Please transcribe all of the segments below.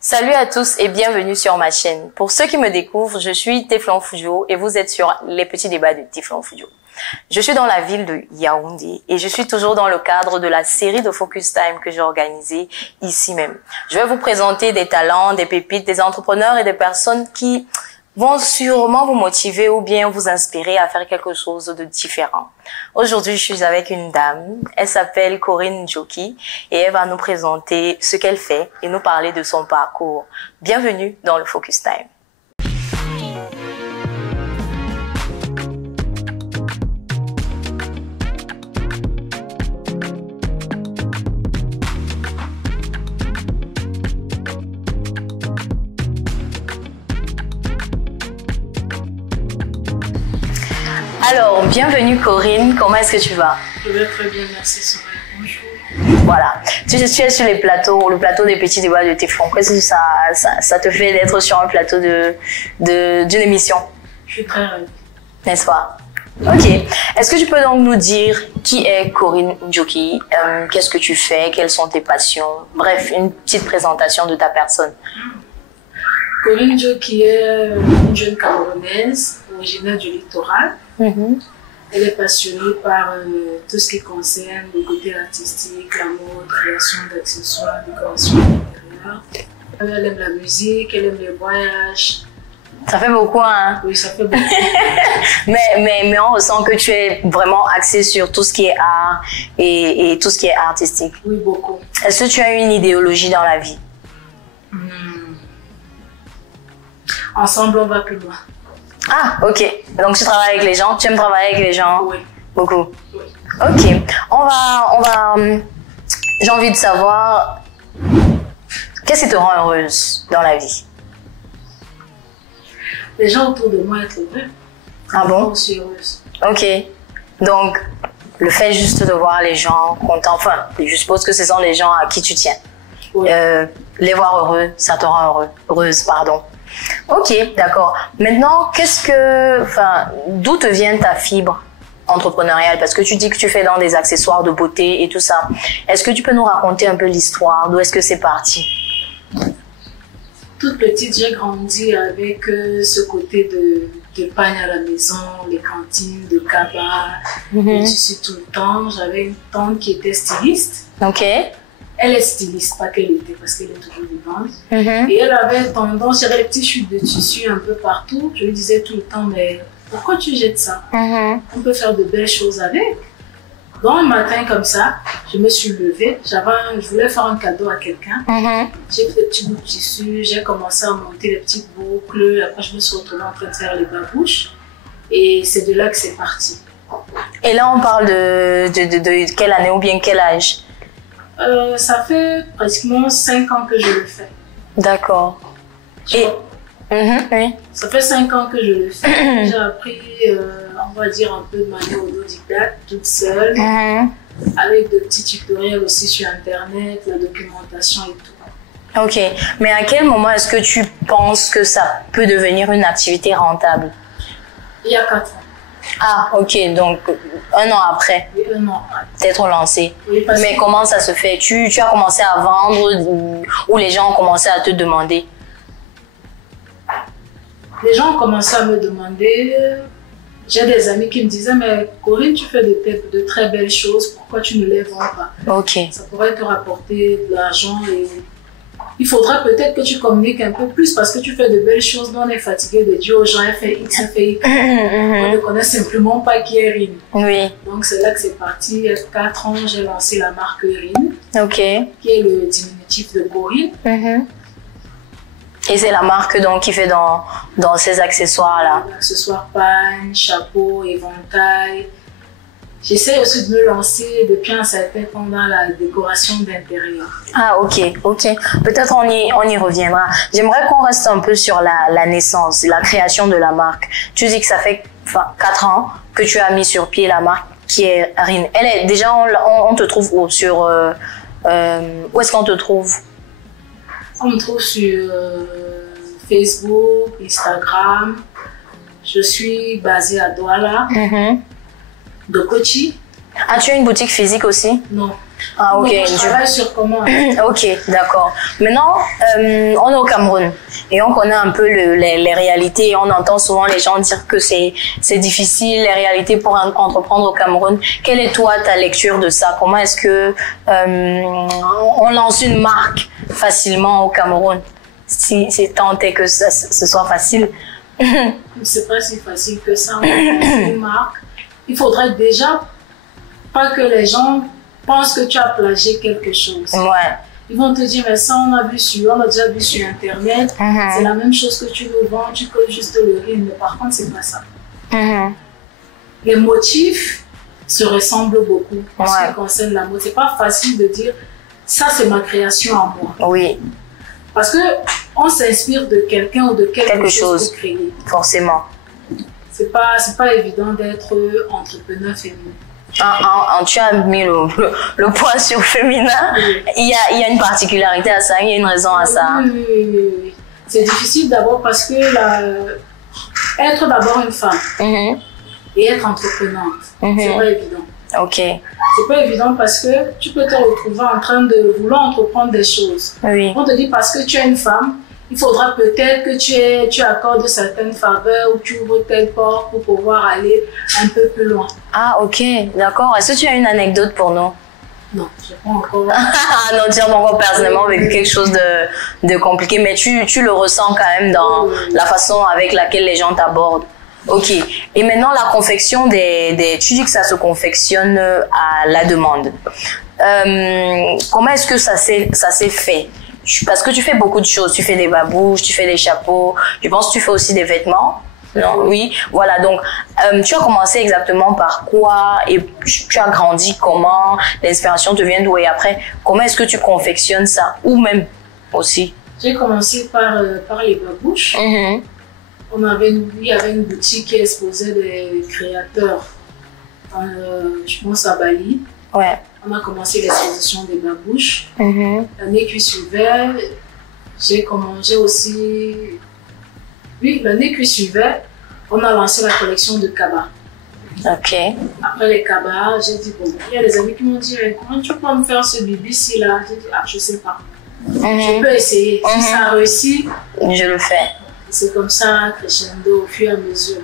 Salut à tous et bienvenue sur ma chaîne. Pour ceux qui me découvrent, je suis Teflon Fujo et vous êtes sur les petits débats de Teflon Fujo. Je suis dans la ville de Yaoundé et je suis toujours dans le cadre de la série de Focus Time que j'ai organisée ici même. Je vais vous présenter des talents, des pépites, des entrepreneurs et des personnes qui vont sûrement vous motiver ou bien vous inspirer à faire quelque chose de différent. Aujourd'hui, je suis avec une dame. Elle s'appelle Corinne Njoki et elle va nous présenter ce qu'elle fait et nous parler de son parcours. Bienvenue dans le Focus Time. Alors, bienvenue Corinne, comment est-ce que tu vas? Je vais très bien, merci Soraya. Bonjour. Voilà, tu es sur le plateau des petits débats de Teflon. Qu'est-ce que ça te fait d'être sur un plateau d'une émission? Je suis très ravie. N'est-ce pas? Ok. Est-ce que tu peux donc nous dire qui est Corinne Njoki? Qu'est-ce que tu fais? Quelles sont tes passions? Bref, une petite présentation de ta personne. Corinne Njoki est une jeune Camerounaise originaire du littoral. Elle est passionnée par tout ce qui concerne le côté artistique, la mode, création d'accessoires, décoration d'intérieur. Elle aime la musique, elle aime les voyages. Ça fait beaucoup, hein? Oui, ça fait beaucoup. mais on ressent que tu es vraiment axée sur tout ce qui est art et tout ce qui est artistique. Oui, beaucoup. Est-ce que tu as une idéologie dans la vie? Ensemble, on va plus loin. Ah, ok. Donc tu travailles avec les gens, tu aimes travailler avec les gens? Oui. Beaucoup? Oui. Ok. J'ai envie de savoir, qu'est-ce qui te rend heureuse dans la vie? Les gens autour de moi être heureux. Ah bon? Je suis heureuse. Ok. Donc, le fait juste de voir les gens contents, enfin, je suppose que ce sont les gens à qui tu tiens. Oui. Les voir heureux, ça te rend heureuse, pardon. Ok, d'accord. Maintenant, d'où te vient ta fibre entrepreneuriale? Parce que tu dis que tu fais dans des accessoires de beauté et tout ça. Est-ce que tu peux nous raconter un peu l'histoire? D'où est-ce que c'est parti? Toute petite, j'ai grandi avec ce côté de pagne à la maison, les cantines, de cabas, de tissus tout le temps. J'avais une tante qui était styliste. Ok. Elle est styliste, pas qu'elle était, parce qu'elle est toujours vivante. Et elle avait tendance, il y avait des petits chutes de tissu un peu partout. Je lui disais tout le temps, mais pourquoi tu jettes ça? On peut faire de belles choses avec. Donc un matin comme ça, je me suis levée, je voulais faire un cadeau à quelqu'un. J'ai pris des petits bouts de tissu, j'ai commencé à monter les petites boucles. Après, je me suis retrouvée en train de faire les babouches. Et c'est de là que c'est parti. Et là, on parle de quelle année ou bien quel âge? Ça fait pratiquement 5 ans que je le fais. D'accord. Et oui. Ça fait 5 ans que je le fais. J'ai appris, on va dire, un peu de manière autodidacte, toute seule, avec de petits tutoriels aussi sur Internet, la documentation et tout. Ok. Mais à quel moment est-ce que tu penses que ça peut devenir une activité rentable? Il y a 4 ans. Ah, ok. Donc, 1 an après. Oui, 1 an. T'être lancé. Oui, mais comment ça se fait? Tu as commencé à vendre ou les gens ont commencé à te demander? Les gens ont commencé à me demander. J'ai des amis qui me disaient, mais Corinne, tu fais de très belles choses, pourquoi tu ne les vends pas? Ok. Ça pourrait te rapporter de l'argent et il faudra peut-être que tu communiques un peu plus parce que tu fais de belles choses. Nous, on est fatigué de dire aux gens, elle fait X, elle fait Y. On ne connaît simplement pas qui est Rine. Oui. Donc, c'est là que c'est parti. Il y a 4 ans, j'ai lancé la marque Rine. Ok. Qui est le diminutif de Corinne. Et c'est la marque donc qui fait dans ces accessoires-là? Accessoires pagne, chapeau, éventail. J'essaie aussi de me lancer depuis un certain temps dans la décoration d'intérieur. Ah, ok, ok. Peut-être on y reviendra. J'aimerais qu'on reste un peu sur la naissance, la création de la marque. Tu dis que ça fait 4 ans que tu as mis sur pied la marque qui est Rine. Elle est déjà, on te trouve où? Où est-ce qu'on te trouve? On me trouve sur Facebook, Instagram. Je suis basée à Douala, de Kochi. Ah, tu as une boutique physique aussi? Non, Ah, ok. Donc, je travaille sur comment. Ok, d'accord. Maintenant, on est au Cameroun et on connaît un peu les réalités. On entend souvent les gens dire que c'est difficile, les réalités pour entreprendre au Cameroun. Quelle est toi ta lecture de ça? Comment est-ce que on lance une marque facilement au Cameroun? Si tant est que ce soit facile. C'est pas si facile que ça. On lance une marque. Il faudrait déjà pas que les gens pensent que tu as plagié quelque chose. Ouais. Ils vont te dire, mais ça, on a déjà vu sur Internet. C'est la même chose que tu nous vends, tu colles juste le rythme. Mais par contre, c'est pas ça. Les motifs se ressemblent beaucoup en ce qui concerne la mode. C'est pas facile de dire, ça, c'est ma création à moi. Oui. Parce que on s'inspire de quelqu'un ou de quelque chose pour créer. Forcément. C'est pas évident d'être entrepreneur féminin. Tu as mis le point sur féminin. Oui. Il y a une particularité à ça, il y a une raison à ça. Oui. C'est difficile d'abord parce que être d'abord une femme et être entreprenante, c'est pas évident. Ok. C'est pas évident parce que tu peux te retrouver en train de vouloir entreprendre des choses. Oui. On te dit parce que tu es une femme, il faudra peut-être que tu accordes certaines faveurs ou tu ouvres telle porte pour pouvoir aller un peu plus loin. Ah, ok, d'accord. Est-ce que tu as une anecdote pour nous? Non, je n'ai pas encore. Non, tu n'as pas encore personnellement vécu quelque chose de compliqué, mais tu le ressens quand même dans la façon avec laquelle les gens t'abordent. Ok. Et maintenant, la confection tu dis que ça se confectionne à la demande. Comment est-ce que ça s'est fait? Parce que tu fais beaucoup de choses. Tu fais des babouches, tu fais des chapeaux. Je pense que tu fais aussi des vêtements. Non, oui. Voilà. Donc, tu as commencé exactement par quoi et tu as grandi comment? L'inspiration te vient d'où? Et après, comment est-ce que tu confectionnes ça? Ou même aussi? J'ai commencé par les babouches. Il y avait une boutique qui exposait des créateurs. Je pense à Bali. Ouais. On a commencé l'exposition des babouches. L'année qui suivait, l'année qui suivait, on a lancé la collection de cabas. Ok. Après les cabas, j'ai dit, bon, il y a des amis qui m'ont dit, comment tu peux me faire ce bibi-ci là? J'ai dit, je sais pas. Je peux essayer. Si ça réussit, je le fais. C'est comme ça, crescendo, au fur et à mesure.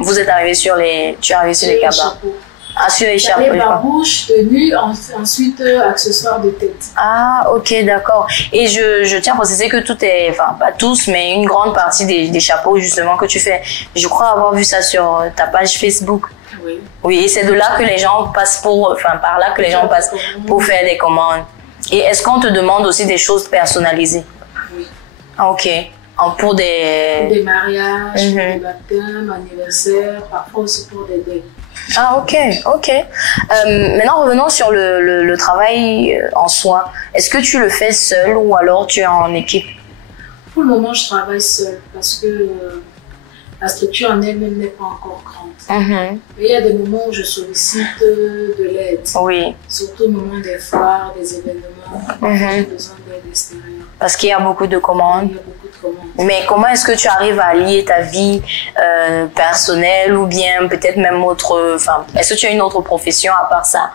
Vous êtes arrivé sur les cabas. Ah, sur les chapeaux. Les babouches, tenues, ensuite accessoires de tête. Ah, ok, d'accord. Et je tiens à préciser que tout est, enfin pas tous, mais une grande partie des chapeaux justement que tu fais. Je crois avoir vu ça sur ta page Facebook. Oui. Oui, et c'est de là que les gens passent par là que les gens passent pour faire des commandes. Et est-ce qu'on te demande aussi des choses personnalisées? Oui. Ah, ok. Pour des mariages, pour des baptêmes, anniversaires, parfois aussi pour des deuils. Ah, ok. Maintenant, revenons sur le travail en soi. Est-ce que tu le fais seul ou alors tu es en équipe? Pour le moment, je travaille seule parce que la structure en elle-même n'est pas encore grande. Mais il y a des moments où je sollicite de l'aide. Oui. Surtout au moment des foires, des événements. J'ai besoin d'aide extérieure. Parce qu'il y a beaucoup de commandes. Il y a beaucoup de commandes. Mais comment est-ce que tu arrives à lier ta vie personnelle ou bien peut-être même est-ce que tu as une autre profession à part ça?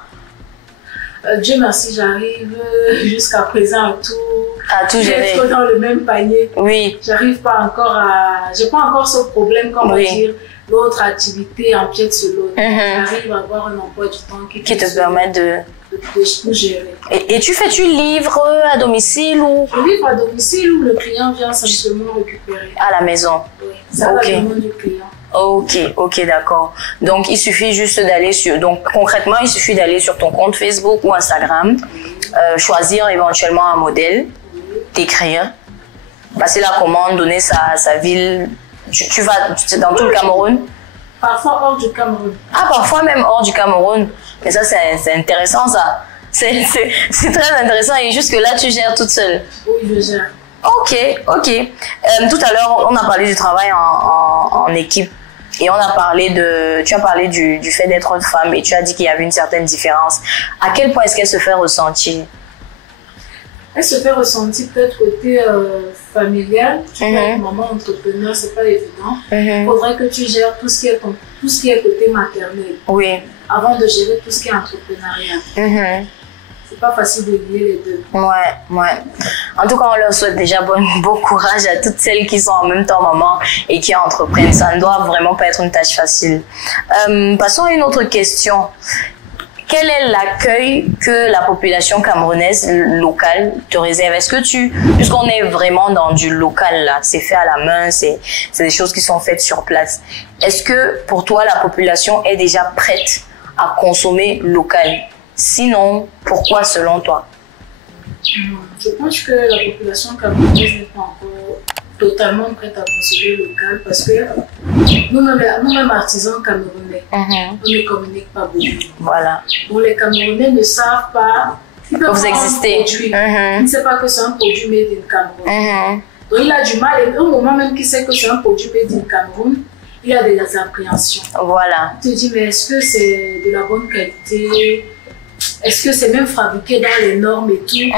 Dieu merci, j'arrive jusqu'à présent à tout gérer. Être dans le même panier. Oui. J'ai pas encore ce problème, comment dire, l'autre activité empiète sur l'autre. J'arrive à avoir un emploi du temps qui te permet de tout gérer. Et tu livres à domicile ou? Je livre à domicile ou le client vient simplement récupérer. À la maison? Oui, c'est à la demande du client. Ok, d'accord. Donc, il suffit juste d'aller concrètement, il suffit d'aller sur ton compte Facebook ou Instagram, choisir éventuellement un modèle, t'écrire, passer la commande, donner sa ville. Tu vas dans tout le Cameroun? Parfois hors du Cameroun. Ah, parfois même hors du Cameroun. Mais ça, c'est intéressant, ça. C'est très intéressant. Et jusque-là, tu gères toute seule? Oui, je gère. Ok. Tout à l'heure, on a parlé du travail en équipe. Et tu as parlé du fait d'être une femme et tu as dit qu'il y avait une certaine différence. À quel point est-ce qu'elle se fait ressentir? Elle se fait ressentir peut-être côté familial. Tu peux être maman entrepreneur, c'est pas évident. Il faudrait que tu gères tout ce qui est côté maternel. Oui. Avant de gérer tout ce qui est entrepreneuriat. C'est pas facile de lier les deux. Ouais. En tout cas, on leur souhaite déjà bon courage à toutes celles qui sont en même temps maman et qui entreprennent. Ça ne doit vraiment pas être une tâche facile. Passons à une autre question. Quel est l'accueil que la population camerounaise locale te réserve? Est-ce que puisqu'on est vraiment dans du local là, c'est fait à la main, c'est des choses qui sont faites sur place. Est-ce que pour toi la population est déjà prête à consommer local? Sinon, pourquoi selon toi? Je pense que la population camerounaise n'est pas encore totalement prête à consommer local parce que nous-mêmes artisans camerounais, on ne communique pas beaucoup. Voilà. Donc les Camerounais ne savent pas vous existez. Il ne sait pas que c'est un produit made in Cameroun. Donc il a du mal, et au moment même qu'il sait que c'est un produit made in Cameroun, il a des appréhensions. Voilà. Il te dit, mais est-ce que c'est de la bonne qualité? Est-ce que c'est même fabriqué dans les normes et tout?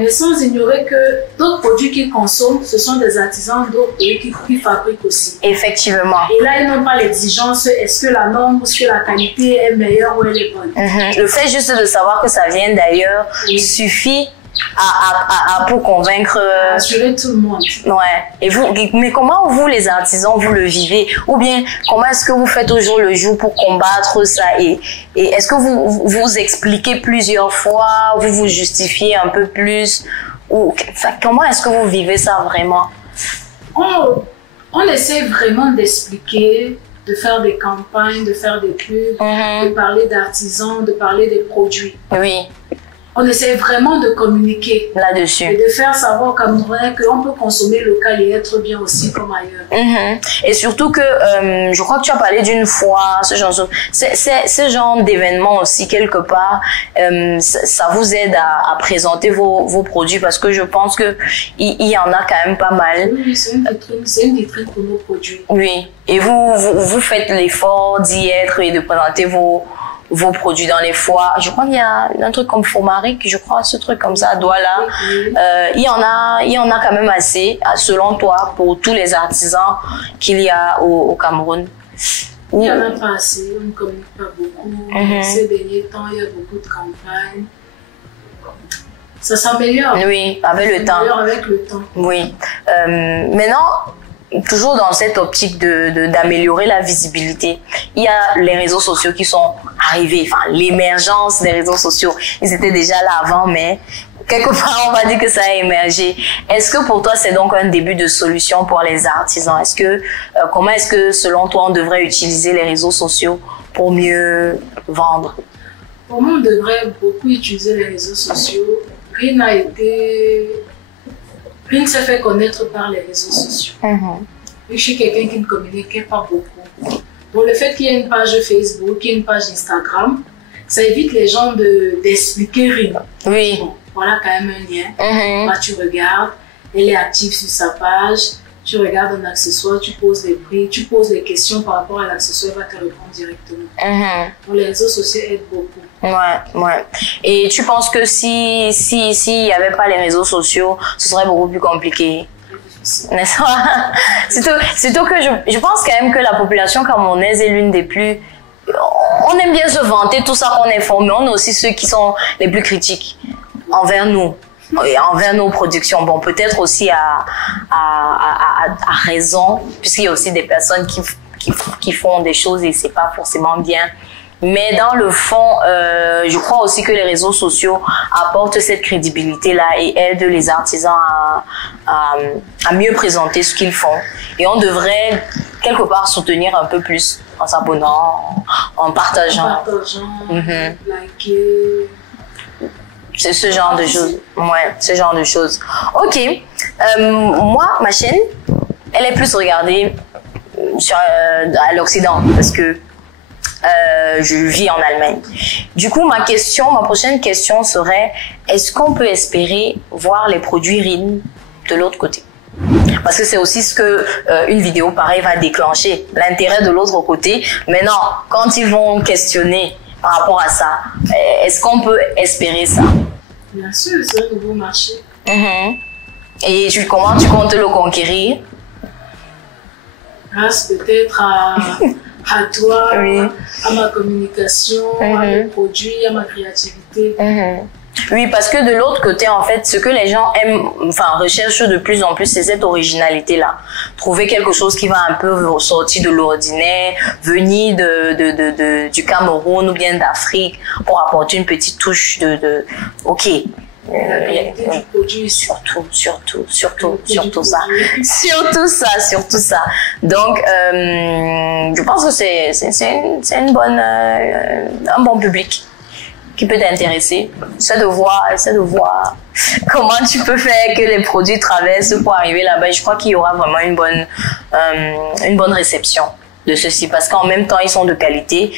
Mais sans ignorer que d'autres produits qu'ils consomment, ce sont des artisans d'autres pays qui fabriquent aussi. Effectivement. Et là, ils n'ont pas l'exigence, est-ce que la norme, est-ce que la qualité est meilleure ou elle est bonne? Le fait juste de savoir que ça vient d'ailleurs suffit pour convaincre. Assurer tout le monde. Ouais. Et vous, mais comment vous, les artisans, vous le vivez? Ou bien, comment est-ce que vous faites au jour le jour pour combattre ça? Et est-ce que vous expliquez plusieurs fois, vous justifiez un peu plus? Enfin, comment est-ce que vous vivez ça vraiment? On essaie vraiment d'expliquer, de faire des campagnes, de faire des pubs, de parler d'artisans, de parler des produits. Oui. On essaie vraiment de communiquer là-dessus et de faire savoir aux Camerounais qu'on peut consommer local et être bien aussi comme ailleurs. Et surtout que je crois que tu as parlé d'une fois, ce genre d'événement aussi quelque part, ça vous aide à présenter vos produits parce que je pense que il y en a quand même pas mal. Oui, c'est une vitrine pour nos produits. Oui, et vous faites l'effort d'y être et de présenter vos produits dans les foires. Je crois qu'il y a un truc comme Fomaric, je crois, ce truc comme ça à Douala. Il y en a quand même assez, selon toi, pour tous les artisans qu'il y a au Cameroun. Il n'y en a pas assez, on ne communique pas beaucoup. Ces derniers temps, il y a beaucoup de campagnes. Ça s'améliore. Oui, avec le temps. Avec le temps. Oui. Maintenant, toujours dans cette optique d'améliorer la visibilité, il y a les réseaux sociaux qui sont arrivés, enfin l'émergence des réseaux sociaux. Ils étaient déjà là avant, mais quelque part on va dire que ça a émergé. Est-ce que pour toi c'est donc un début de solution pour les artisans? Comment est-ce que selon toi on devrait utiliser les réseaux sociaux pour mieux vendre? Pour moi, on devrait beaucoup utiliser les réseaux sociaux. Rien ne s'est fait connaître par les réseaux sociaux. Je suis quelqu'un qui ne communiquait pas beaucoup. Donc le fait qu'il y ait une page Facebook, qu'il y ait une page Instagram, ça évite les gens d'expliquer rien. Oui. Bon, voilà quand même un lien. Là, tu regardes, elle est active sur sa page, tu regardes un accessoire, tu poses des prix, tu poses des questions par rapport à l'accessoire, elle va te répondre directement. Donc les réseaux sociaux aident beaucoup. Ouais. Et tu penses que s'il y avait pas les réseaux sociaux, ce serait beaucoup plus compliqué? N'est-ce pas? Surtout que je pense quand même que la population camerounaise est l'une des plus... On aime bien se vanter, tout ça qu'on est formé. On est aussi ceux qui sont les plus critiques envers nous et envers nos productions. Bon, peut-être aussi à raison, puisqu'il y a aussi des personnes qui font des choses et c'est pas forcément bien. Mais dans le fond, je crois aussi que les réseaux sociaux apportent cette crédibilité-là et aident les artisans à mieux présenter ce qu'ils font. Et on devrait quelque part soutenir un peu plus en s'abonnant, en partageant. Liker. C'est ce genre de choses. Ouais, ce genre de choses. Ok. Moi, ma chaîne, elle est plus regardée à l'Occident parce que je vis en Allemagne. Du coup, ma prochaine question serait, est-ce qu'on peut espérer voir les produits RIN de l'autre côté? Parce que c'est aussi ce que une vidéo pareille va déclencher, l'intérêt de l'autre côté. Maintenant, quand ils vont questionner par rapport à ça, est-ce qu'on peut espérer ça? Bien sûr, c'est un nouveau marché. Et comment tu comptes le conquérir? Grâce peut-être à toi, à ma communication, à mes produits, à ma créativité. Oui, parce que de l'autre côté, en fait, ce que les gens aiment, enfin, recherchent de plus en plus, c'est cette originalité-là. Trouver quelque chose qui va un peu sortir de l'ordinaire, venir du Cameroun ou bien d'Afrique pour apporter une petite touche ok. Surtout ça. Surtout ça. Donc, je pense que c'est un bon public qui peut t'intéresser. Essaie de voir comment tu peux faire que les produits traversent pour arriver là-bas. Je crois qu'il y aura vraiment une bonne réception de ceci, parce qu'en même temps ils sont de qualité.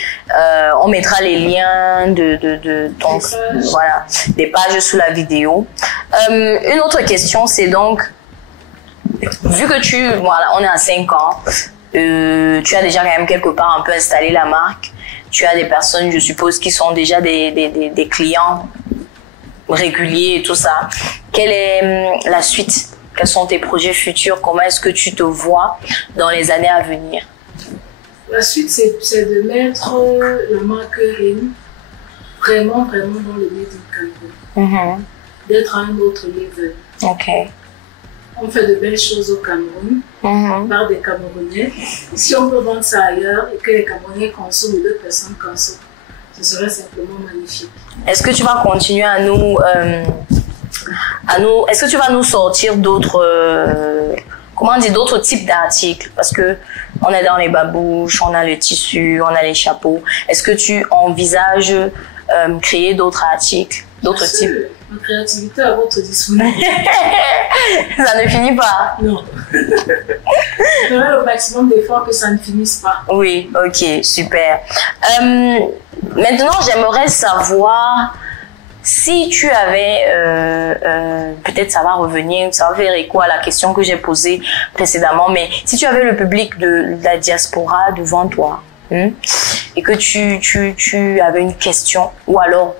On mettra les liens des pages sous la vidéo. Une autre question, c'est donc, vu que on est à 5 ans, tu as déjà quand même quelque part un peu installé la marque, tu as des personnes, je suppose, qui sont déjà des clients réguliers et tout ça. Quelle est la suite? Quels sont tes projets futurs? Comment est-ce que tu te vois dans les années à venir? La suite, c'est de mettre la marque RIM vraiment dans le Made in Cameroun. D'être à un autre level. Ok. On fait de belles choses au Cameroun par des Camerounais. Si on peut vendre ça ailleurs et que les Camerounais consomment et d'autres personnes consomment, ce serait simplement magnifique. Est-ce que tu vas continuer est-ce que tu vas nous sortir d'autres types d'articles? Parce que on est dans les babouches, on a le tissu, on a les chapeaux. Est-ce que tu envisages créer d'autres articles, d'autres types? Ma créativité à votre disponibilité. Ça ne finit pas. Non. Je ferai le maximum d'efforts que ça ne finisse pas. Oui, ok, super. Maintenant, j'aimerais savoir si tu avais, peut-être ça va faire écho à la question que j'ai posée précédemment, mais si tu avais le public de la diaspora devant toi, et que tu avais une question, ou alors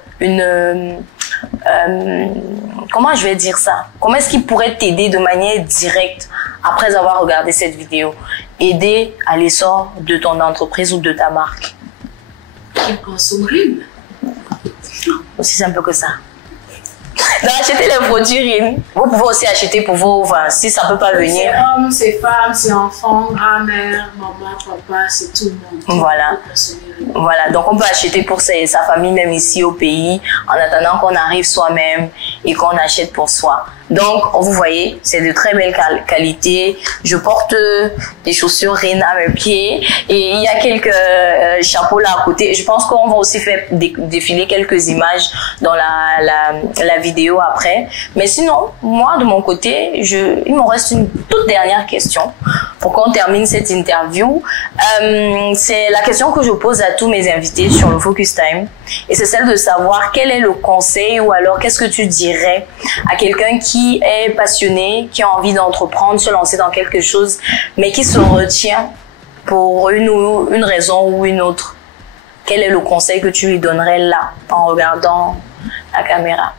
comment je vais dire ça? Comment est-ce qu'il pourrait t'aider de manière directe après avoir regardé cette vidéo? Aider à l'essor de ton entreprise ou de ta marque? Qu'il consomme RIM. Aussi simple que ça. D'acheter les produits RIM. Vous pouvez aussi acheter pour vos, si ça peut pas venir. C'est hommes, c'est femmes, c'est enfants, grand-mère, maman, papa, c'est tout le monde. Voilà, donc on peut acheter pour sa famille même ici au pays, en attendant qu'on arrive soi-même et qu'on achète pour soi. Donc, vous voyez, c'est de très belle qualité. Je porte des chaussures RIM à mes pieds et il y a quelques chapeaux là à côté. Je pense qu'on va aussi faire défiler quelques images dans la vidéo après. Mais sinon, moi, de mon côté, il me reste une toute dernière question pour qu'on termine cette interview. C'est la question que je pose à tous mes invités sur le Focus Time. Et c'est celle de savoir quel est le conseil ou alors qu'est-ce que tu dirais à quelqu'un qui est passionné, qui a envie d'entreprendre, se lancer dans quelque chose, mais qui se retient pour une raison ou une autre. Quel est le conseil que tu lui donnerais là, en regardant la caméra?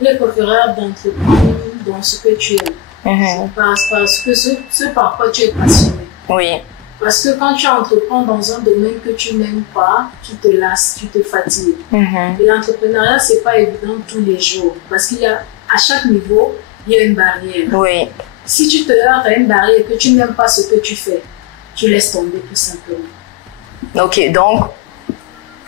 Il est préférable d'entreprendre dans ce que tu aimes. Parce que ce par quoi tu es passionné. Oui. Parce que quand tu entreprends dans un domaine que tu n'aimes pas, tu te lasses, tu te fatigues. Et l'entrepreneuriat, c'est pas évident tous les jours. Parce qu'il y a, à chaque niveau, il y a une barrière. Oui. Si tu te heurtes à une barrière et que tu n'aimes pas ce que tu fais, tu laisses tomber tout simplement. Ok, donc,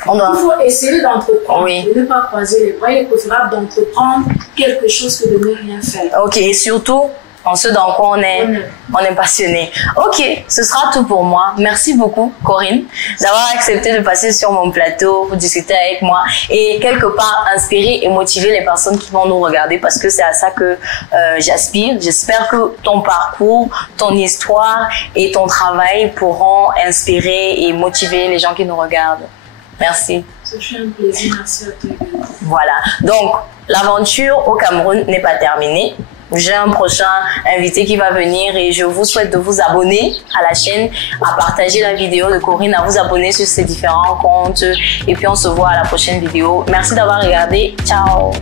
il faut essayer d'entreprendre, et ne pas croiser les bras. Il est préférable d'entreprendre quelque chose que de ne rien faire. Ok, et surtout, en ce dans quoi on est passionné. Ok, ce sera tout pour moi. Merci beaucoup, Corinne, d'avoir accepté de passer sur mon plateau pour discuter avec moi et quelque part inspirer et motiver les personnes qui vont nous regarder, parce que c'est à ça que j'aspire. J'espère que ton parcours, ton histoire et ton travail pourront inspirer et motiver les gens qui nous regardent. Merci. Ce fut un plaisir. Merci à toi. Voilà. Donc, l'aventure au Cameroun n'est pas terminée. J'ai un prochain invité qui va venir et je vous souhaite de vous abonner à la chaîne, à partager la vidéo de Corinne, à vous abonner sur ses différents comptes. Et puis, on se voit à la prochaine vidéo. Merci d'avoir regardé. Ciao.